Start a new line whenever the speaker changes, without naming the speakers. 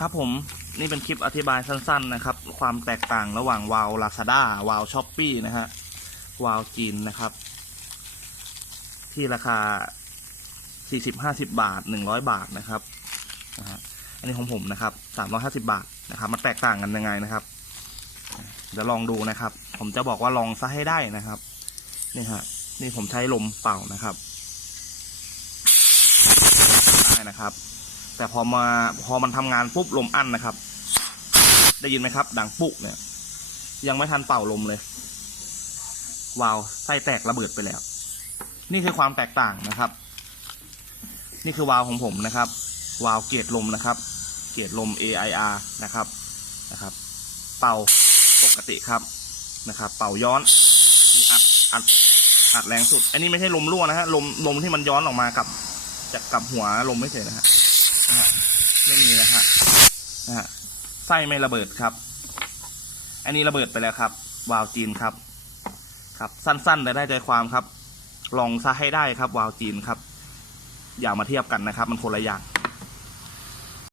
ครับผมนี่เป็นคลิปอธิบายสั้นๆนะครับ ความแตกต่างระหว่างวาล์วลาซาด้าวาล์วช้อปปี้นะฮะวาล์วจีนนะครับ ที่ราคา 40 50 บาท 100 บาทนะครับนะฮะอันนี้ของผมนะครับ 350 บาทนะครับ มันแตกต่างกันยังไงนะครับ เดี๋ยวลองดูนะครับ ผมจะบอกว่าลองซะให้ได้นะครับ นี่ฮะ นี่ผมใช้ลมเป่านะครับ ได้นะครับ แต่พอมาพอมันทำงานปุ๊บลมอั้นนะครับ ได้ยินไหมครับ ดังปุ๊เนี่ย ยังไม่ทันเป่าลมเลยวาล์วไส้แตกระเบิดไปแล้ว นี่คือความแตกต่างนะครับ นี่คือวาล์วของผมนะครับ วาล์วเกรลมนะครับ เกียรลม AIR นะครับนะครับ เป่าปกติครับนะครับ เป่าย้อนนี่อัดอัดอัดแรงสุด อันนี้ไม่ใช่ลมรั่วนะฮะลมลมที่มันย้อนออกมากับจากกับหัวลมไม่เฉยนะฮะ นะฮะไม่มีนะฮะนะฮะไส้ไม่ระเบิดครับ อันนี้ระเบิดไปแล้วครับ วาวจีนครับ ครับสั้นๆแต่ได้ใจความครับ ลองซะให้ได้ครับ วาวจีนครับ อย่ามาเทียบกันนะครับ มันคนละอย่าง